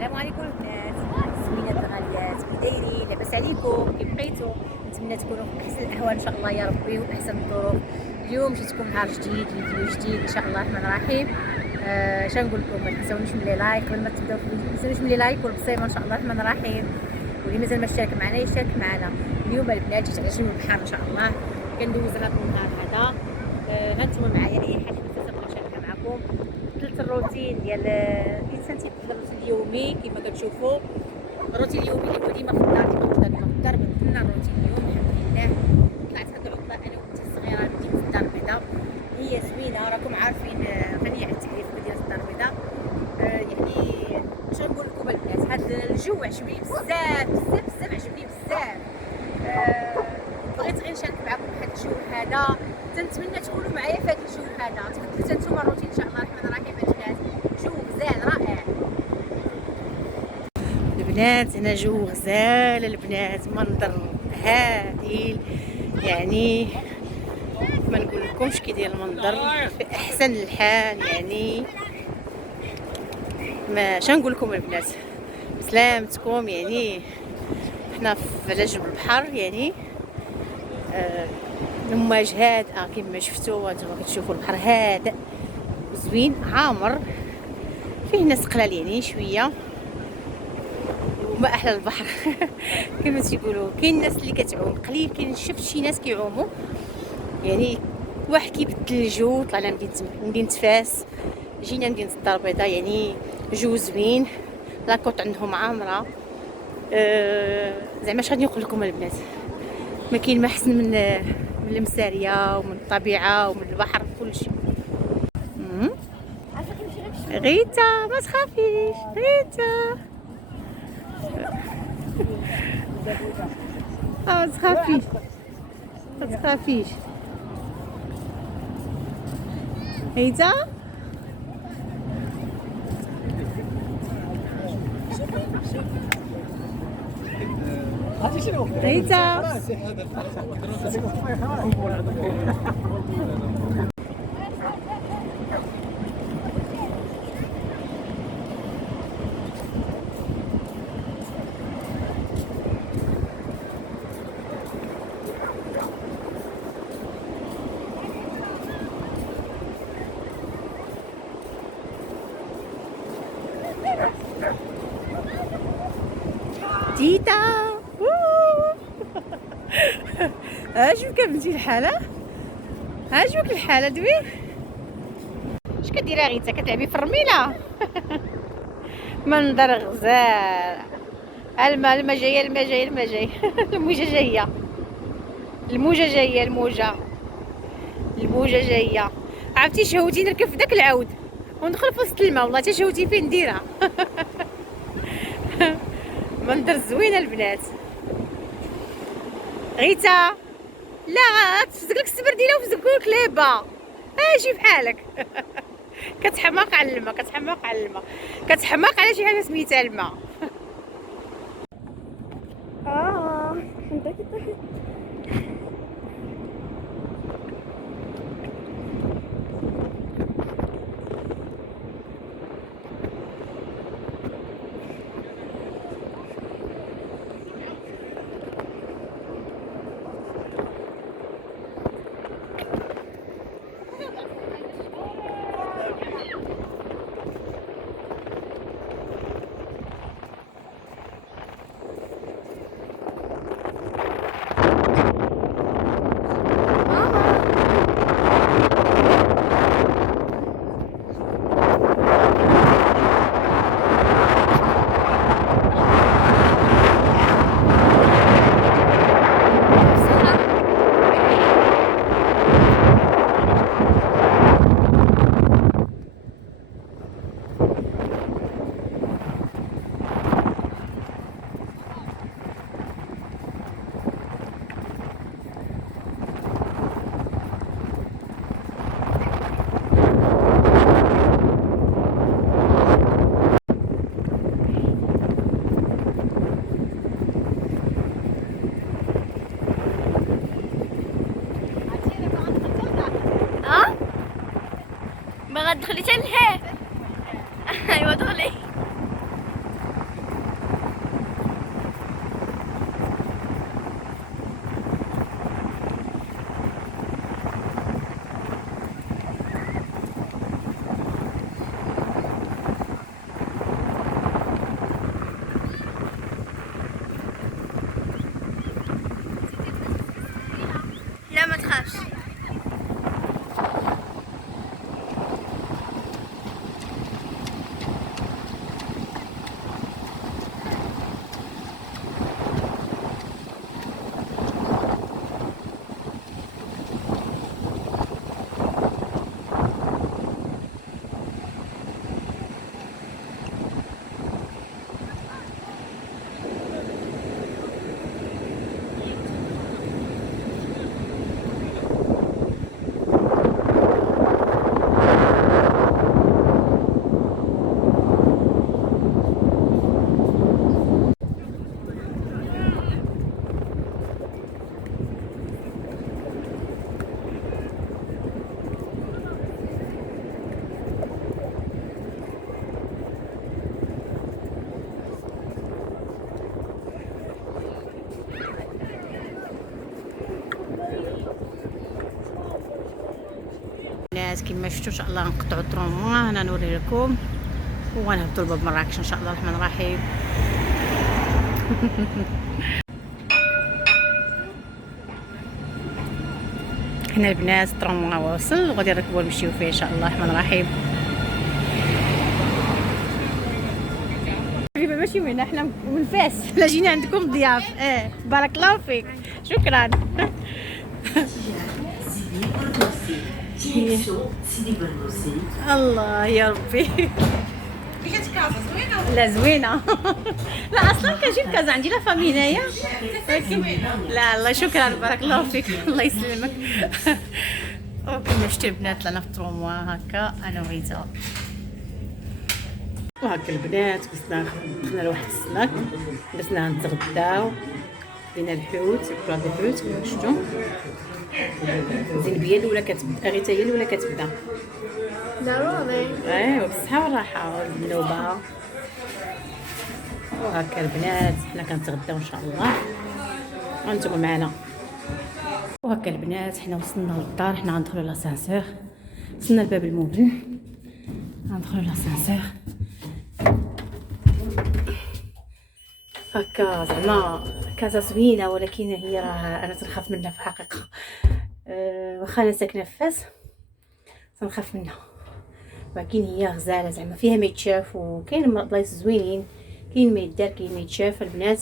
السلام عليكم البنات، زوينات الغاليات، كي دايرين؟ لاباس عليكم؟ كي بقيتوا؟ نتمنى تكونوا في احسن الاحوال ان شاء الله يا ربي واحسن الظروف. اليوم جيتكم نهار جديد، فيديو جديد ان شاء الله الرحمن الرحيم. شنو نقول لكم؟ ما تنساونيش من لي لايك قبل ما تبداو في الفيديو، ما تنساونيش من لي لايك والبصيمه ان شاء الله الرحمن الرحيم. واللي مازال ما اشترك معنا يشترك معنا. اليوم البنات جيت على جنوب البحر ان شاء الله، كندوز هذا النهار هذا. هانتوما معايا اي حاجه بغيت نشاركها معكم. بدلت الروتين ديال الانسان تيبدل الروتين اليومي كما كتشوفوا. الروتين اليومي اللي هو ديما في الدار ديما في الدار بدلنا الروتين اليوم الحمد لله. طلعت هاد العطله انا وبنتي الصغيره ندير في الدار البيضاء، هي زوينه راكم عارفين، غنيه على التعريف ديال الدار البيضاء. يعني شنو نقول لكم البنات، هاد الجو عجبني بزاف بزاف بزاف، عجبني بزاف. بغيت غير نشارك معكم هاد الجو هذا، تنتمنى تكونوا معايا في هاد الجو هذا، تبدلوا حتى نتوما الروتين ان شاء الله الرحمن الرحيم البنات. جو غزال رائع البنات، هنا جو غزال البنات، منظر هائل يعني ما نقول لكمش كي داير المنظر في احسن الحال. يعني ما شنقول لكم البنات بسلامتكم. يعني حنا على جنب البحر، يعني الامواج هادئه كما شفتوا وانتم كتشوفوا البحر هادئ زوين عامر، فيه ناس قلال يعني شويه، وما احلى البحر كما تيقولوا. كاين الناس اللي كتعوم قليل، كاين شفت شي ناس كيعوموا يعني واحد كيبدل الجو. طلعنا مدينه فاس، جينا مدينه الدار البيضاء، يعني جو زوين، لاكوط عندهم عامره. زعما اش غادي نقول لكم البنات، ما كاين ما احسن من المساريه ومن الطبيعه ومن البحر كلشي. غيتا ما تخافيش غيتا، ما تخافيش ما تخافيش غيتا. غيتا تيتا عجبك بنتي الحالة؟ عجبك الحالة دوي؟ اش كديري غيتا؟ كتلعبي في الرميلة؟ منظر غزال، الماء جاية، الماء جاي، الماء جاي الموجة جاية، الموجة جاية، الموجة جاية. عرفتي شهوتي نركب في داك العود وندخل في وسط الماء، والله تشهوتي فين نديرها منظر زوين البنات. غيتا لا تفزقلك السبرديله وفزقلك ليبه، اجي بحالك كتحماق على الماء، كتحماق على الماء، كتحماق على شي حاجه سميتها الماء ما غتدخلي حتى للحيط ايوا دخلي البنات كما شفتوا ان شاء الله نقطعوا الطروموا، انا نوري لكم وغنهبطوا لباب مراكش ان شاء الله الرحمن الرحيم. هنا البنات الطروموا واصل وغادي نركبوا نمشيو فيه ان شاء الله الرحمن الرحيم. ماشي من احنا من فاس، لا جينا عندكم ضياف. بارك الله فيك، شكرا. الله يا ربي. جات كازا زوينه. لا زوينه. لا اصلا كنجيب كازا عندي لا فامي هنايا، ولكن لا الله شكرا بارك الله فيك. الله يسلمك. وكما شفتوا البنات طلعنا في الطروموا هكا انا وعيسى، وهكا البنات دخلنا لواحد السناك بسنا نتغداو، دينا الحوت بلا دي الحوت كما شفتوا. زينبيه الاولى كتبدا، غير هي الاولى كتبدا ضروري. بالصحه والراحه والنوبه. وهكا البنات حنا كنتغداو ان شاء الله وانتم معنا. وهكا البنات حنا وصلنا للدار، حنا غندخلوا لاسانسور، وصلنا لباب المبن غندخلوا لاسانسور. هكا زعما كازا زوينه، ولكن هي راه انا تنخاف منها في الحقيقه. واخا انا ساكنه في فاس تنخاف منها، ولكن هي غزاله زعما فيها ما يتشاف، وكاين بلايص زوينين، كاين ما يدار كاين ما يتشاف البنات.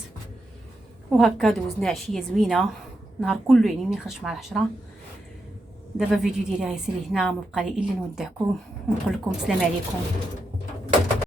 وهكا دوزنا عشيه زوينه نهار كله، يعني منين خرجت مع العشرة. دابا فيديو ديالي غيسالي هنا، ما بقى لي الا نودعكم ونقول لكم السلام عليكم.